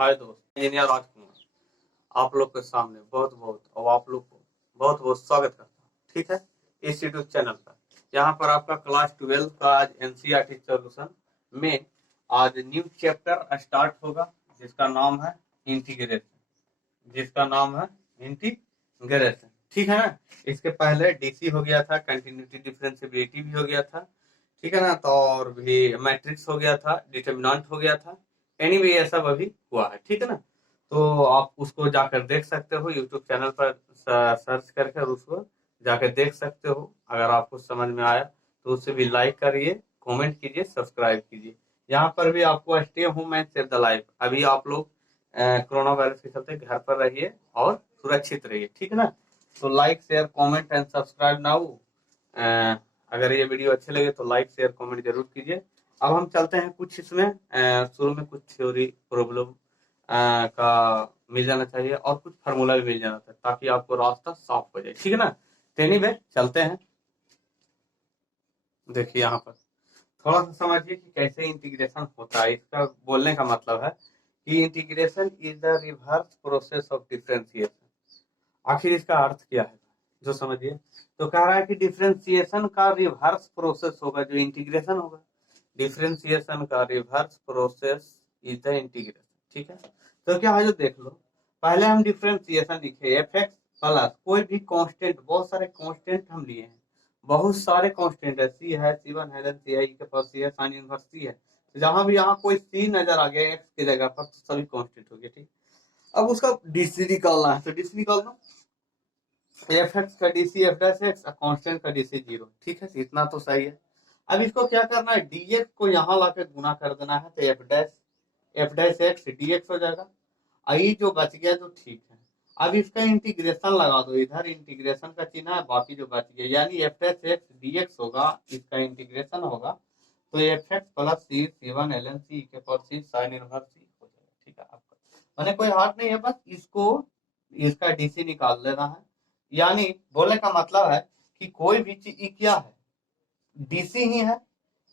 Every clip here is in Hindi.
हाय दोस्त, इंजीनियर राजकुमार आप लोग के सामने बहुत बहुत और आप लोग को बहुत बहुत स्वागत करता हूँ। ठीक है, इस यूट्यूब चैनल पर यहाँ पर आपका क्लास 12 का आज एनसीईआरटी सॉल्यूशन में आज न्यू चैप्टर स्टार्ट होगा जिसका नाम है इंटीग्रेशन। ठीक है ना। इसके पहले डीसी हो गया था, कंटिन्यूटी डिफरेंशिएबिलिटी भी हो गया था, ठीक है ना। तो और भी मैट्रिक्स हो गया था, डिटर्मिनेंट हो गया था। एनीवे ये सब अभी हुआ है, ठीक है ना। तो आप उसको जाकर देख सकते हो यूट्यूब चैनल पर सर्च करके, और उसको जाकर देख सकते हो। अगर आपको समझ में आया तो उसे भी लाइक करिए, कमेंट कीजिए, सब्सक्राइब कीजिए। यहाँ पर भी आपको stay home and save the life. अभी आप लोग कोरोना वायरस के चलते घर पर रहिए और सुरक्षित रहिए, ठीक है ना। तो like share comment and subscribe now. अगर ये वीडियो अच्छे लगे तो लाइक शेयर कमेंट जरूर कीजिए। अब हम चलते हैं कुछ इसमें शुरू में कुछ थ्योरी प्रॉब्लम का मिल जाना चाहिए और कुछ फार्मूला भी मिल जाना चाहिए ताकि आपको रास्ता साफ हो जाए, ठीक है ना। तो एनीवे चलते हैं। देखिए यहाँ पर थोड़ा सा समझिए कि कैसे इंटीग्रेशन होता है। इसका बोलने का मतलब है कि integration is the reverse process of differentiation. आखिर इसका अर्थ क्या है जो समझिए। तो कह रहा है कि डिफरेंशिएशन का रिवर्स प्रोसेस होगा जो इंटीग्रेशन होगा। डिफरेंशिएशन का reverse process is the integration, ठीक है। तो क्या है जो देख लो, पहले हम डिफरेंशिएशन लिखे एफ एक्स प्लस कोई भी कांस्टेंट, बहुत सारे कांस्टेंट हम लिए हैं, बहुत सारे कांस्टेंट है, सी है, C1 है, सी है, के पास सी है, साइन इनवर्स सी है। तो जहां भी यहाँ कोई सी नजर आ गया एक्स की जगह पर तो सभी कांस्टेंट हो गए, ठीक। अब उसका डीसी निकालना है तो डीसी निकालना, एफ एक्स का DC F dash x, constant का डीसी 0, ठीक है। इतना तो सही है। अब इसको क्या करना है, डीएक्स को यहाँ लाके गुना कर देना है तो एफ डैश एक्स डीएक्स हो जाएगा। आई जो बच गया तो ठीक है। अब इसका इंटीग्रेशन लगा दो, इधर इंटीग्रेशन का चिन्ह है, बाकी जो बच गया यानी एफ डैश एक्स डीएक्स होगा, इसका इंटीग्रेशन होगा तो एफ एक्स प्लस सी C1 ln सी के पर सी साइन इनवर्स सी हो जाएगा, ठीक है। आपका मैंने कोई हार्ड नहीं है, बस इसको इसका डीसी निकाल लेना है। यानी बोलने का मतलब है कि कोई भी चीज क्या है, डीसी ही है।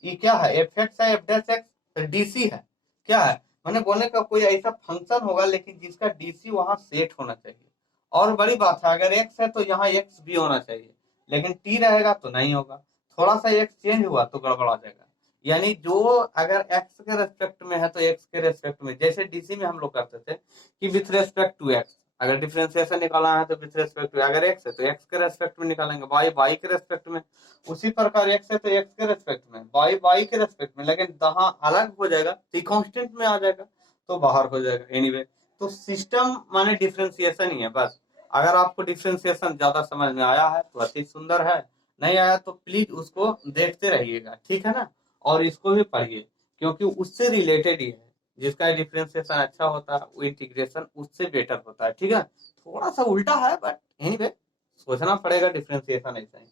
ये क्या है, एफ एक्स है, एफ डैश एक्स डीसी है। क्या है मैंने बोलने का कोई ऐसा फंक्शन होगा लेकिन जिसका डीसी वहां सेट होना चाहिए। और बड़ी बात है, अगर एक्स है तो यहाँ एक्स भी होना चाहिए, लेकिन टी रहेगा तो नहीं होगा। थोड़ा सा एक्स चेंज हुआ तो गड़बड़ा जाएगा। यानी जो अगर एक्स के रेस्पेक्ट में है तो एक्स के रेस्पेक्ट में, जैसे डीसी में हम लोग करते थे कि विथ रेस्पेक्ट टू एक्स, अगर डिफरेंशिएशन निकालना है तो विथ रेस्पेक्ट टू, अगर एक्स है तो एक्स के रेस्पेक्ट में निकालेंगे, वाई के रेस्पेक्ट में। उसी प्रकार एक्स है तो एक्स के रेस्पेक्ट में, वाई के रेस्पेक्ट में, लेकिन जहां अलग हो जाएगा तो कांस्टेंट में आ जाएगा तो बाहर हो जाएगा। एनीवे तो सिस्टम माने डिफरेंशिएशन ही है बस। अगर आपको डिफरेंशिएशन ज्यादा समझ में आया है तो अति सुंदर है, नहीं आया तो प्लीज उसको देखते रहिएगा, ठीक है ना। और इसको भी पढ़िए क्योंकि उससे रिलेटेड ही है। जिसका डिफरेंशिएशन अच्छा होता है वो इंटीग्रेशन उससे बेटर होता है, ठीक है। थोड़ा सा उल्टा है बट एनीवे सोचना पड़ेगा डिफरेंशिएशन ऐसा ही,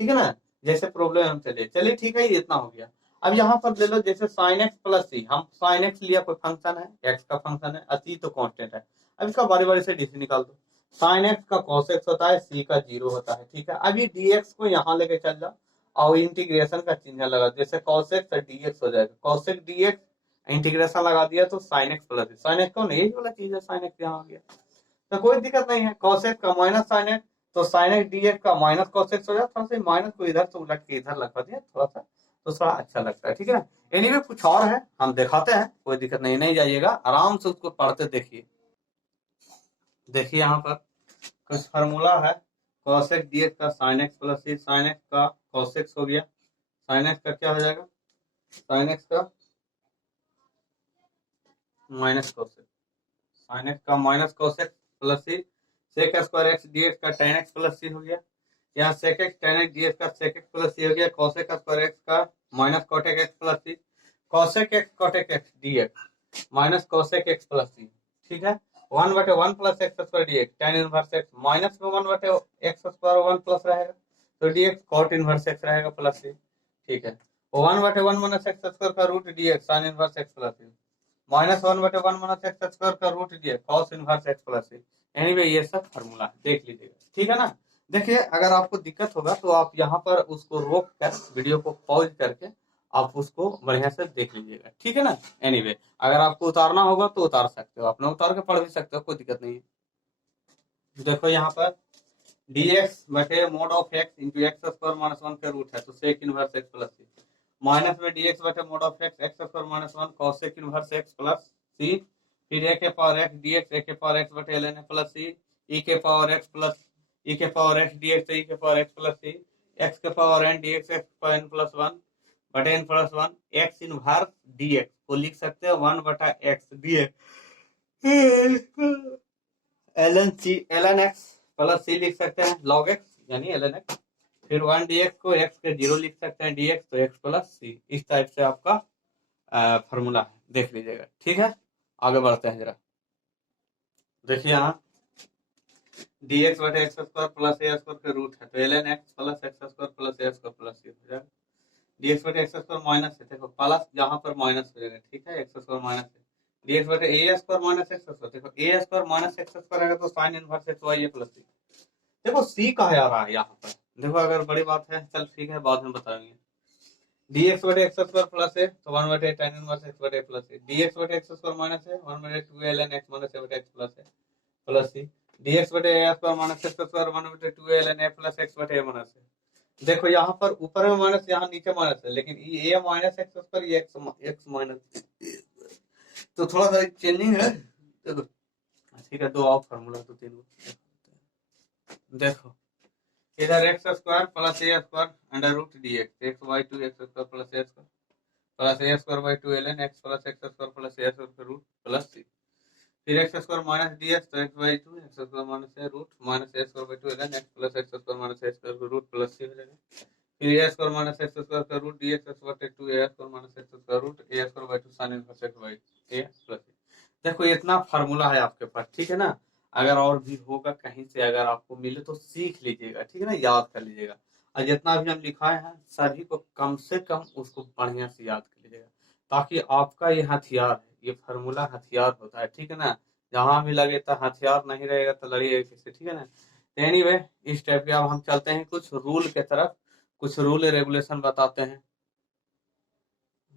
ठीक है ना। जैसे प्रॉब्लम हम चलिए ठीक है, ये इतना हो गया। अब यहाँ पर ले लो जैसे साइन एक्स प्लस सी, हम साइन एक्स लिया, कोई फंक्शन है, एक्स का फंक्शन है, सी तो कांस्टेंट है। अब इसका बारी बारी से डीसी निकाल दो। साइन एक्स का कॉस एक्स होता है, सी का 0 होता है, ठीक है। अब ये डीएक्स को यहाँ लेके चल जाओ और इंटीग्रेशन का चिन्ह लगा, जैसे कॉस एक्स और डीएक्स हो जाएगा, कॉस एक्स डीएक्स, इंटीग्रेशन लगा दिया तो sine x plus, sine x कौन, यही वाला चीज है, साइन एक्स यहाँ आ गया तो कोई दिक्कत नहीं है। कॉस एक्स का माइनस साइन एक्स, तो साइन एक्स डीएक्स का माइनस कॉस एक्स हो जाए, थोड़ा सा माइनस को इधर से उलट के इधर लगवा दिया थोड़ा सा, तो थोड़ा अच्छा लगता है, ठीक है ना। एनीवे कुछ और है हम दिखाते हैं, कोई दिक्कत नहीं, नहीं जाइएगा, आराम से उसको पढ़ते देखिए। देखिए यहाँ पर कुछ फार्मूला है, cos x dx का sin x प्लस सी, sin x का cos x हो गया, sin x का क्या हो जाएगा, sin x का minus cos x, sin x का माइनस cos x प्लस सी, sec स्क्वायर x dx का tan x प्लस सी हो गया, यहाँ sec x tan x dx का sec x प्लस सी हो गया, cos x स्क्वायर x का minus cot x plus C, cos x cot x dx minus cos x plus C, ठीक है। 1/1 plus x square DX tan inverse X, minus में 1/x स्क्वायर 1 प्लस रहेगा तो डीएक्स cot इनवर्स एक्स रहेगा प्लस सी, ठीक है। 1/1 माइनस एक्स स्क्वायर का root DX sin inverse x plus C, minus 1/1 minus x square का root dx cos inverse x plus C. Anyway ये सब फार्मूला देख लीजिएगा, ठीक है ना। देखिए अगर आपको दिक्कत होगा तो आप यहाँ पर उसको रोक कर वीडियो को पॉज करके आप उसको बढ़िया से देख लीजिएगा, ठीक है ना। एनीवे अगर आपको उतारना होगा तो उतार सकते हो, अपने उतार के पढ़ भी सकते हो, कोई दिक्कत नहीं है। देखो यहाँ पर dx बटे mod of x into x square minus one का रूट है, तो sec inverse x plus C, minus में dx बटे mod of x x square minus one cosec inverse x plus C, फिर ए के पावर x dx ए के पावर x बटे ln प्लस सी, e के पावर x प्लस e के पावर x dx e के power x plus C, x के power n dx x power n plus one बटे n plus one, x inverse dx को लिख सकते हैं 1 बटा x dx ln x plus C लिख सकते हैं log x यानी ln x, फिर 1 dx को x के 0 लिख सकते हैं dx तो x प्लस सी। इस टाइप से आपका फॉर्मूला है, देख लीजिएगा, ठीक है। आगे बढ़ते हैं जरा, देखिए यहाँ dx बटे x square plus a square के रूट है, तो ln x plus x square plus a square plus C हो जाएगा। dx बटे एक्स स्क्वायर माइनस है, देखो प्लस जहाँ पर माइनस हो जाएगा, ठीक है, एक्स स्क्वायर माइनस है, dx बटे ए स्क्वायर माइनस एक्स स्क्वायर, देखो a square minus x square आएगा तो sine inverse x y plus C. देखो सी कहा जा रहा है यहाँ पर, देखो अगर बड़ी बात है चल ठीक है बाद में बताएंगे। dx बटे एक्स स्क्वायर प्लस है तो 1 बटे tan इनवर्स एक्स बटे प्लस है, dx बटे एक्स स्क्वायर माइनस है 1 बटे 2 ln x माइनस a बटे x प्लस है प्लस सी, dx बटे a square minus x square 1 बटे 2 ln a प्लस x बटे a माइनस है। देखो यहाँ पर ऊपर में माइनस, यहाँ नीचे माइनस है, लेकिन ये a माइनस एक्स स्क्वायर ये x माइनस, तो थोड़ा सा चेंजिंग है। देखो ठीक है, दो और फार्मूला तो तीन, देखो इधर x square plus a square under root d x by two x square plus a square by two ln x plus x square plus a square root plus C, फिर x square minus d x तो x by two x square minus a root minus a square by two ln x plus x square minus a square root plus C हो जाएगा, फिर a square minus x square का रूट डी एक्स बटे two a square minus x square root a square by two sine inverse x by a plus C. देखो इतना फार्मूला है आपके पास, ठीक है ना। अगर और भी होगा कहीं से अगर आपको मिले तो सीख लीजिएगा, ठीक है ना, याद कर लीजिएगा, और जितना भी हम लिखाए हैं सभी को कम से कम उसको बढ़िया से याद कर लीजिएगा, ताकि आपका ये हथियार है, ये फार्मूला हथियार होता है, ठीक है ना। जहां भी लगे तो हथियार नहीं रहेगा तो लड़िएगा किससे, ठीक है ना। एनीवे इस टाइप के अब हम चलते हैं कुछ रूल के तरफ, कुछ रूल रेगुलेशन बताते हैं।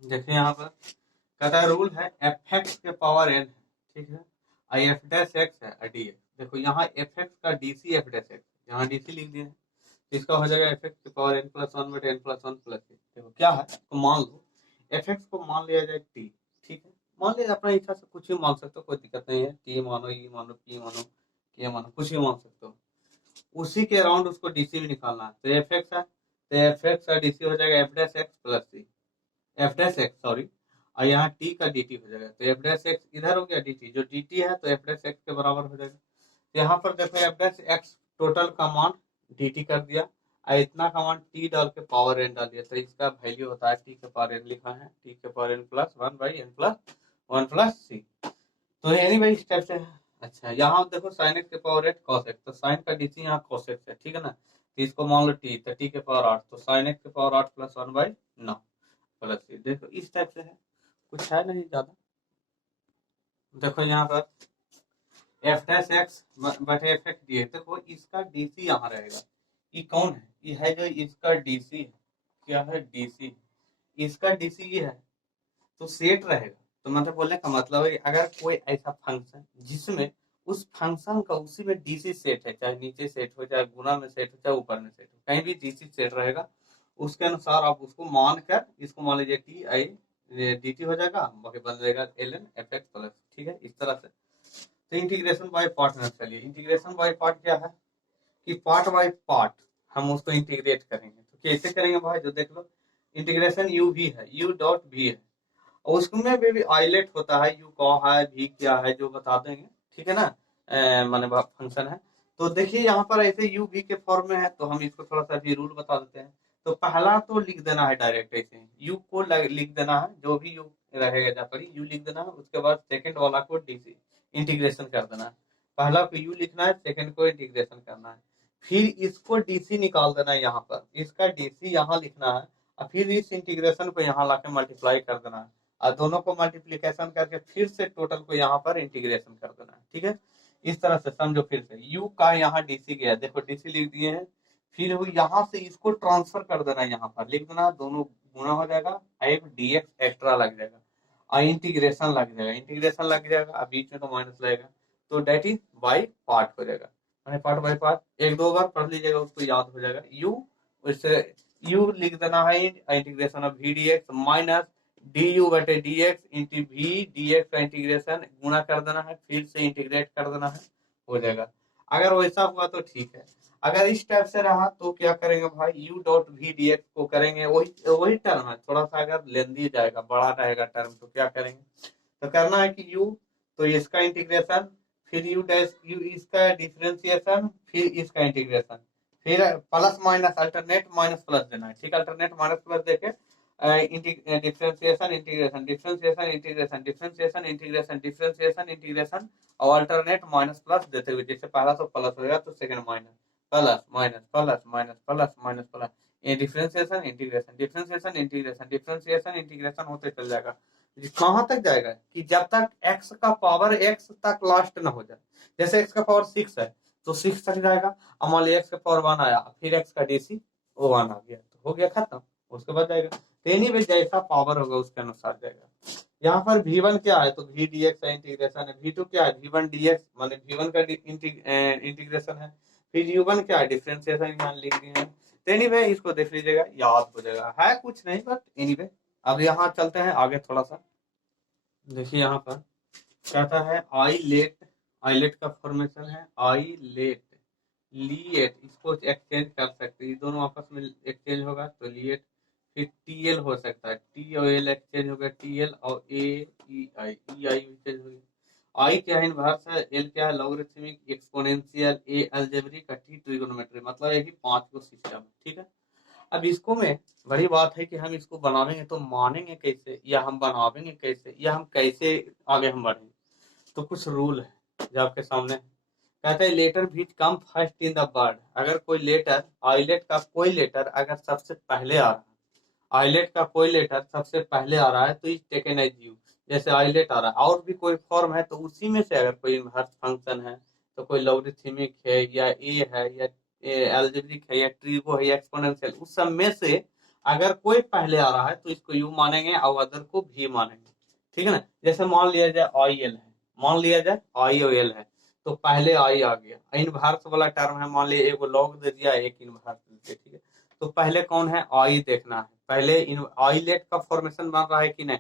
देखिए यहाँ पर कहता है रूल है एफ एक्स के पावर एन है, ठीक है, आई एफ डैश एक्स है डी एक्स। देखो यहाँ एफ एक्स का D C F dash X, यहाँ डी सी लिख दिए, इसका हो जाएगा एफ एक्स के पावर एन प्लस वन बटे एन प्लस वन प्लस। देखो क्या है, तो मान लो एफ एक्स को मान लिया जाए टी, ठीक है, मान लिया अपना इच्छा से कुछ भी मान सकते हो, कोई दिक्कत नहीं है, टी मानो ई मानो पी मानो के मानो कुछ भी मान सकते हो, उसी के अराउंड उसको डीसी भी निकालना है, तो एफ एक्स है तो एफ एक्स का डीसी हो जाएगा एफ डैश एक्स प्लस सी, एफ डैश एक्स सॉरी, और यहाँ टी का डी टी हो जाएगा, तो एफ डैश एक्स इधर हो गया डी टी, जो डी टी है तो एफ डैश एक्स के बराबर हो जाएगा। तो यहाँ पर देखो एफ डैश एक्स टोटल का मान डी टी कर दिया, और इतना का मान टी डाल के पावर एन डाल दिया, तो इसका वैल्यू होता है टी के पावर एन लिखा है, टी के power N plus one by n plus one plus C. तो यानी भाई इस टाइप से है। अच्छा यहाँ देखो साइन एक्स के पावर एट कॉस एक्स, तो साइन का डीसी यहाँ कॉस एक्स है, ठीक है ना, तो इसको मान लो टी, तो टी के पावर आठ, तो साइन एक्स के पावर आठ प्लस वन बाई नौ प्लस सी। देखो इस टाइप से है, कुछ है नहीं ज्यादा। देखो यहाँ पर एफ डैश एक्स बटे एफ एक्स डी, देखो इसका डीसी यहाँ रहेगा, ये कौन है, ये है जो इसका डीसी है, क्या है डीसी, इसका डीसी ये है, तो सेट रहेगा। तो मतलब बोलने का मतलब है अगर कोई ऐसा फंक्शन जिसमें उस फंक्शन का उसी में डीसी सेट है, चाहे नीचे सेट हो, चाहे गुना में सेट हो, चाहे ऊपर में सेट हो, कहीं भी डीसी सेट रहेगा, उसके अनुसार आप उसको मान कर, इसको मान लीजिए टी आई डी टी हो जाएगा, बाकी बन जाएगा L N F X plus, ठीक है, इस तरह से। तो इंटीग्रेशन बाय पार्ट में चलिए, इंटीग्रेशन बाय पार्ट क्या है कि पार्ट बाय पार्ट हम उसको इंटीग्रेट करेंगे, तो कैसे करेंगे भाई, जो देख लो इंटीग्रेशन यू भी है, यू डॉट भी है, और उसमें भी आइलेट होता है, यू कहा है भी क्या है जो बता देंगे, ठीक है ना, माने फंक्शन है। तो देखिए यहाँ पर ऐसे यू भी के फॉर्म में है, तो हम इसको थोड़ा सा भी रूल बता देते हैं। तो पहला तो लिख देना है डायरेक्ट ऐसे यू को लिख देना है, जो भी यू रहेगा जहाँ पर यू लिख देना है, उसके बाद सेकंड वाला को डीसी इंटीग्रेशन कर देना है, पहला को यू लिखना है, सेकंड को इंटीग्रेशन करना है, फिर इसको डीसी निकाल देना है, यहाँ पर इसका डीसी यहाँ लिखना है, और फिर इस इंटीग्रेशन को यहाँ लाके मल्टीप्लाई कर देना है, और दोनों को मल्टीप्लीकेशन करके फिर से टोटल को यहाँ पर इंटीग्रेशन कर देना है, ठीक है। इस तरह से समझो, फिर से यू का यहाँ डीसी गया, देखो डीसी लिख दिए हैं, फिर वो यहाँ से इसको ट्रांसफर कर देना है, यहाँ पर लिख देना दोनों गुणा हो जाएगा, एफ डी एक्स एक्स्ट्रा लग जाएगा और इंटीग्रेशन लग जाएगा, इंटीग्रेशन लग जाएगा, बीच में तो माइनस लगेगा, तो डेट इज बाई पार्ट हो जाएगा, मैंने पार्ट बाई पार्ट एक दो बार पढ़ लीजिएगा, उसको याद हो जाएगा। यू उससे यू लिख देना है integration of v D x minus d u बटे d x into v D x का इंटीग्रेशन गुणा कर देना है, फिर से इंटीग्रेट कर देना है, हो जाएगा। अगर वैसा हुआ तो ठीक है, अगर इस टाइप से रहा तो क्या करेंगे भाई, U dot V D X को करेंगे वही वही टर्म है, थोड़ा सा अगर लेंदी जाएगा, बड़ा रहेगा टर्म, तो क्या करेंगे, तो करना है कि यू तो इसका इंटीग्रेशन, फिर यू डैश यू इसका डिफरेंशिएशन, फिर इसका इंटीग्रेशन, फिर plus minus alternate minus plus देना है, ठीक, अल्टरनेट माइनस प्लस देके differentiation integration differentiation integration differentiation integration differentiation integration और अल्टरनेट माइनस प्लस देते हुए, जैसे पहला तो प्लस होगा तो second minus, plus minus plus minus plus minus plus, ये differentiation integration differentiation integration differentiation integration होते चल जाएगा, कहां तक जाएगा कि जब तक x का पावर x तक लास्ट ना हो जाए, जैसे x का पावर 6 है तो 6 तक जाएगा, अब मान लिया x का पावर 1 आया, फिर x का डीसी वो 1 आ गया, तो हो गया खत्म, उसके बाद जाएगा, तेनी में जैसा पावर होगा उसके अनुसार जाएगा। यहाँ पर v1 क्या है तो v dx का इंटीग्रेशन है, v2 क्या है v1 dx माने v1 का इंटीग्रेशन है, फिर u1 क्या है डिफरेंशिएशन यहाँ लिख दिए हैं, तो एनीवे इसको देख लीजिएगा, याद हो जाएगा, है कुछ नहीं बट एनीवे। अब यहाँ चलते हैं आगे थोड़ा सा, देखिए यहाँ पर कहता है आईलेट का फॉर्मेशन है आईलेट लीएट, इसको एक्सचेंज कर सकते हैं, दोनों आपस में एक्सचेंज होगा तो लीएट, फिर टीएल हो सकता है, टी और एल एक्सचेंज होगा, टीएल और ए ई आई एक्सचेंज होगी, आई क्या है इनवर्स है, एल क्या है लॉगरिथमिक एक्सपोनेंशियल, ए अलजेब्रिक, टी ट्रिगोनोमेट्री, मतलब यही 5 को सिस्टम है, ठीक है। अब इसको में बड़ी बात है कि हम इसको बनावेंगे तो मानेंगे कैसे, या हम बनावेंगे कैसे, या हम कैसे आगे हम बढ़ेंगे, तो कुछ रूल है जो आपके सामने कहते हैं, letter which come first in the word, अगर कोई लेटर आइलेट का कोई लेटर अगर सबसे पहले आ रहा है, आइलेट का कोई लेटर सबसे पहले आ रहा है तो इज टेकन एज यू, जैसे आइलेट आ रहा है और भी कोई फॉर्म है तो उसी में से अगर कोई इनवर्स फंक्शन है तो कोई लॉगरिथमिक है या ए है या अलजेब्रिक है या ट्रिगो है या एक्सपोनेंशियल, उस सब में से अगर कोई पहले आ रहा है तो इसको यू मानेंगे और अदर को भी मानेंगे, ठीक है ना। जैसे मान लिया जाए आई एल है, मान लिया जाए आई और एल है तो पहले आई आ गया, इनवर्स वाला टर्म है, मान लिया एक लॉग दे दिया एक इनवर्स दे दिया, ठीक है, तो पहले कौन है आई देखना है, पहले आईलेट का फॉर्मेशन बन रहा है कि नहीं,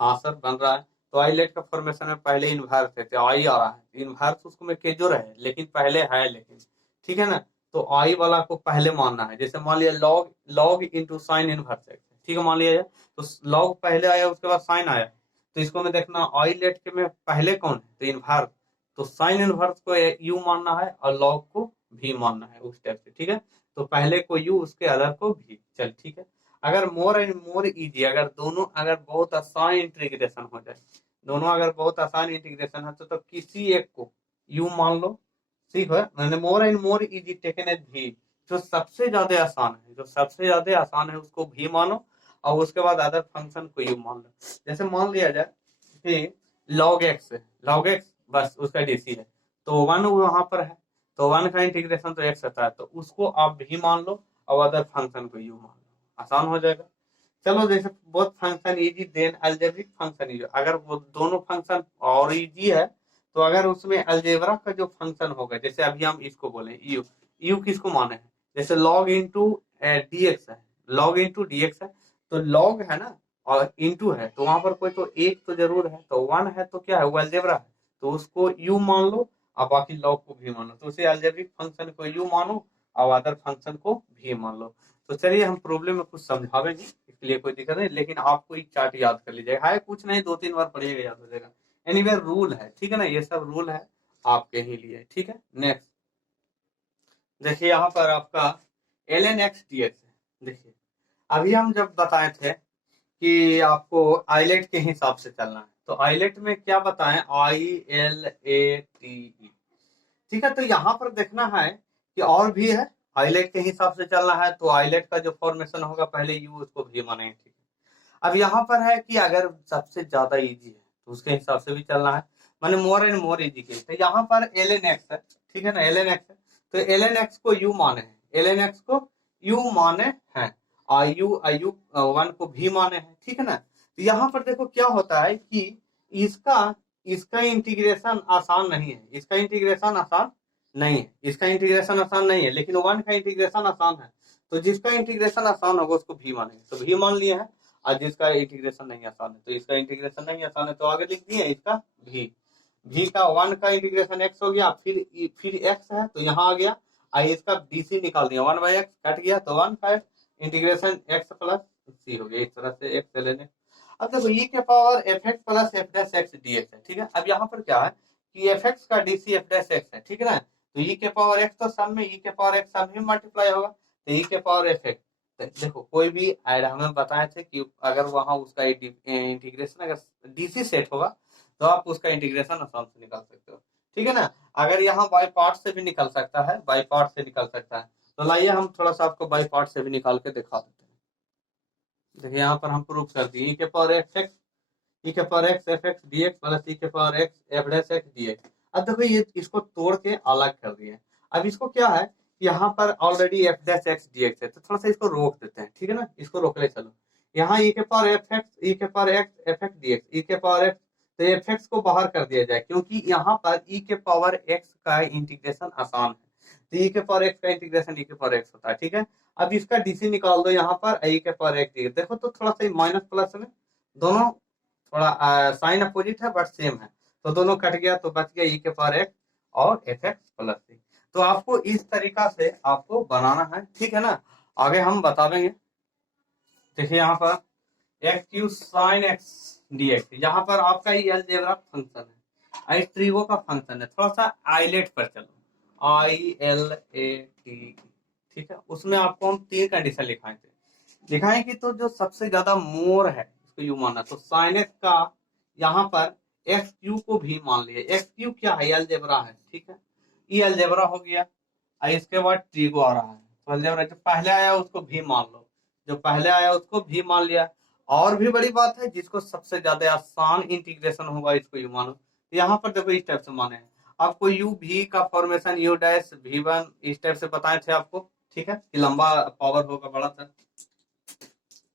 हाँ सर बन रहा है, तो आईलेट का फॉर्मेशन में पहले इनवर्स है तो आई आ रहा है, इनवर्स उसको में केजो है लेकिन पहले है, लेकिन ठीक है ना, तो आई वाला को पहले मानना है, जैसे मान लिया लॉग इंटू साइन इनवर्स है, ठीक है, मान लिया जाए तो लॉग पहले आया उसके बाद साइन आया, तो इसको में देखना आईलेट के में पहले कौन है तो इनवर्स, तो साइन इनवर्स को यू मानना है और लॉग को भी मानना है उस टाइप से, ठीक है, तो पहले को यू उसके अदर को भी, चल ठीक है। अगर मोर एंड मोर इजी, अगर दोनों अगर बहुत आसान इंटीग्रेशन हो जाए, दोनों अगर बहुत आसान इंटीग्रेशन है तो किसी एक को यू मान लो, ठीक है, मैंने more and more easy taken as भी, जो सबसे ज्यादा आसान है, जो सबसे ज्यादा आसान है उसको भी मानो और उसके बाद अदर फंक्शन को यू मान लो, जैसे मान लिया जाए कि लॉग एक्स है, लॉग एक्स बस उसका डीसी है तो 1 वहां पर है तो 1 का इंटीग्रेशन तो एक्स आता है तो उसको आप भी मान लो और अदर फंक्शन को यू मान लो, आसान हो जाएगा। चलो जैसे बहुत function easy then algebraic function easy, अगर वो दोनों फंक्शन और इजी है तो अगर उसमें अलजेब्रा का जो फंक्शन होगा, जैसे अभी हम इसको बोले यू, यू किसको माने हैं, जैसे लॉग इंटू डीएक्स है, लॉग इंटू डीएक्स है तो लॉग है ना और इंटू है तो वहां पर कोई तो एक तो जरूर है, तो 1 है तो क्या है वो अलजेब्रा है तो उसको यू मान लो और बाकी लॉग को भी मानो, तो उसे अलजेब्रिक फंक्शन को यू मानो और अदर फंक्शन को भी मान लो। तो चलिए हम प्रॉब्लम में कुछ समझावेंगे, इसलिए कोई दिक्कत नहीं, लेकिन आपको एक चार्ट याद कर लीजिएगा, है कुछ नहीं 2-3 बार पढ़िएगा याद हो जाएगा, एनीवे रूल है, ठीक है ना, ये सब रूल है आपके ही लिए, ठीक है। नेक्स्ट देखिए यहाँ पर आपका ln x dx है, देखिए अभी हम जब बताए थे कि आपको आइलेट के हिसाब से चलना है, तो आइलेट में क्या बताएं ILATE, ठीक है, तो यहाँ पर देखना है कि और भी है, आइलेट के हिसाब से चलना है तो आइलेट का जो फॉर्मेशन होगा पहले यू उसको भी मानेंगे, ठीक है। अब यहाँ पर है कि अगर सबसे ज्यादा इजी है तो उसके हिसाब से भी चलना है, माने मोर एंड मोर इजी के, तो यहाँ पर ln x है, ठीक है ना, ln x है तो ln x को यू माने हैं, ln x को यू माने हैं आयु 1 को भी माने हैं, ठीक है ना। तो यहाँ पर देखो क्या होता है कि इसका इंटीग्रेशन आसान नहीं है, इसका इंटीग्रेशन आसान नहीं है, इसका इंटीग्रेशन आसान नहीं है, लेकिन 1 का इंटीग्रेशन आसान है। तो जिसका इंटीग्रेशन आसान होगा उसको भी मानेंगे, तो भी मान लिए हैं। और जिसका इंटीग्रेशन नहीं आसान है, तो इसका इंटीग्रेशन नहीं आसान है, तो आगे लिख दिए इसका भी का 1 का इंटीग्रेशन x हो गया, फिर x है तो यहाँ आ गया, और इसका dc निकाल दिया, 1/x कट गया, तो 1 का इंटीग्रेशन x प्लस c हो गया। इस तरह से x ले लेने। अब देखो e के power fx plus f dash x dx है, ठीक है। अब यहाँ पर क्या है कि fx का dc f डैश x है, ठीक है ना। तो e के पावर x तो सम में, e के पावर x सम में मल्टीप्लाई होगा, तो e के पावर fx। देखो कोई भी ऐड हमें बताए थे कि अगर वहां उसका इंटीग्रेशन अगर डीसी सेट होगा तो आप उसका इंटीग्रेशन आसान से निकाल सकते हो, ठीक है ना। अगर यहाँ बाई पार्ट से भी निकल सकता है, बाई पार्ट से निकल सकता है, तो लाइए हम थोड़ा सा आपको बाई पार्ट से भी निकाल के दिखा देते हैं। देखिए यहाँ पर हम प्रूफ कर दिए, ई के पावर एक्स एक्स, ई के power x f x d x plus e के power x f dash x d x. अब देखो ये इसको तोड़ के अलग कर दिए। अब इसको क्या है, यहाँ पर already F dash x d x है, तो थोड़ा सा इसको रोक देते हैं, ठीक है ना। इसको रोक ले चलो, यहाँ ई के पावर एफ एक्स, ई के power x f x d x, e के पावर एक्स, तो एफ एक्स को बाहर कर दिया जाए, क्योंकि यहाँ पर ई के पावर एक्स का इंटीग्रेशन आसान है, तो ई के पावर एक्स का इंटीग्रेशन ई के पावर एक्स होता है, ठीक है। अब इसका डीसी निकाल दो यहाँ पर, ई के पावर एक्स, देखो तो थोड़ा सा माइनस प्लस में दोनों थोड़ा साइन अपोजिट है बट सेम है, तो दोनों कट गया, तो बच गया ई के पावर एक्स और एफ एक्स प्लस सी। तो आपको इस तरीका से आपको बनाना है, ठीक है ना। आगे हम बता देंगे। देखिए यहाँ पर x q sine x d x, यहाँ पर आपका ये अलजेब्रा फंक्शन है, इस ट्रीगो का फंक्शन है। थोड़ा सा आइलेट पर चलो, ILAT, ठीक है। उसमें आपको हम 3 कंडीशन दिखाएंगे, तो जो सबसे ज्यादा मोर है उसको यू मानना, तो साइन एक्स का यहाँ पर एक्स क्यू को भी मान लिया। एक्स क्यू क्या है, अलजेब्रा है, ठीक है। ये अलजेब्रा हो गया, और इसके बाद ट्रीगो आ रहा है, तो अलजेब्रा जो पहले आया उसको भी मान लो, जो पहले आया उसको भी मान लिया। और भी बड़ी बात है, जिसको सबसे ज्यादा आसान इंटीग्रेशन होगा इसको यू मानो। यहाँ पर देखो इस टाइप से माने हैं आपको, यू भी का फॉर्मेशन यू डैश V1 इस टाइप से बताए थे आपको, ठीक है, कि लंबा पावर होगा बड़ा सा,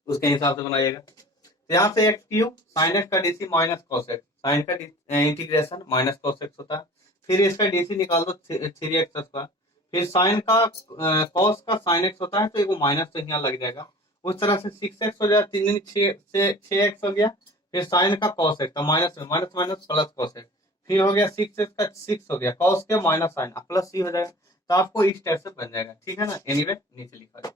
उसके हिसाब से बनाइएगा। तो यहाँ से एक्स क्यू साइन एक्स का DC minus cos x, sine का इंटीग्रेशन माइनस कॉस एक्स होता है, फिर इसका डीसी निकाल दो 3x स्क्वायर, फिर साइन का कॉस का साइन एक्स होता है, तो एक माइनस तो यहाँ लग जाएगा। उस तरह से 6x हो जाएगा, 3 6x हो गया, फिर साइन का कॉस एक्स, माइनस में minus minus plus cos x, फिर हो गया 6x का 6 हो गया, कॉस के माइनस साइन प्लस सी हो जाएगा। तो आपको इस टाइप से बन जाएगा, ठीक है ना। एनीवे नीचे लिखा जाए,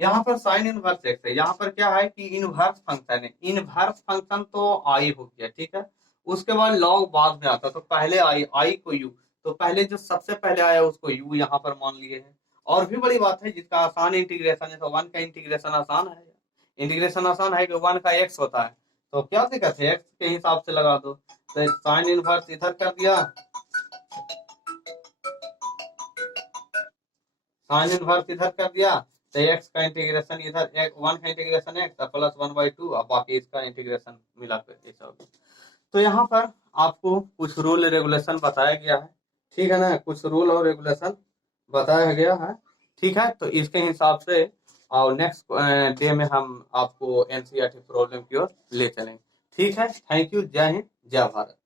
यहाँ पर साइन इनवर्स एक्स है, यहाँ पर क्या है कि इनवर्स फंक्शन है। इनवर्स फंक्शन तो आई हो गया, ठीक है। उसके बाद लॉग बाद में आता, तो पहले आई को यू, तो पहले जो सबसे पहले आया उसको यू यहाँ पर मान लिए हैं। और भी बड़ी बात है, जिसका आसान इंटीग्रेशन है, तो 1 का इंटीग्रेशन आसान है, इंटीग्रेशन आसान है कि 1 का एक्स होता है, तो क्या दिक्कत है, एक्स के हिसाब से लगा दो। तो साइन इनवर्स इधर कर दिया, साइन इनवर्स इधर कर दिया, तो एक्स का इंटीग्रेशन इधर 1 का इंटीग्रेशन एक्स प्लस 1/2, अब बाकी इसका इंटीग्रेशन मिला के ऐसा। तो यहाँ पर आपको कुछ रूल रेगुलेशन बताया गया है, ठीक है ना, कुछ रूल और रेगुलेशन बताया गया है, ठीक है। तो इसके हिसाब से और नेक्स्ट डे में हम आपको NCERT प्रॉब्लम की ओर ले चलेंगे, ठीक है। थैंक यू, जय हिंद, जय भारत।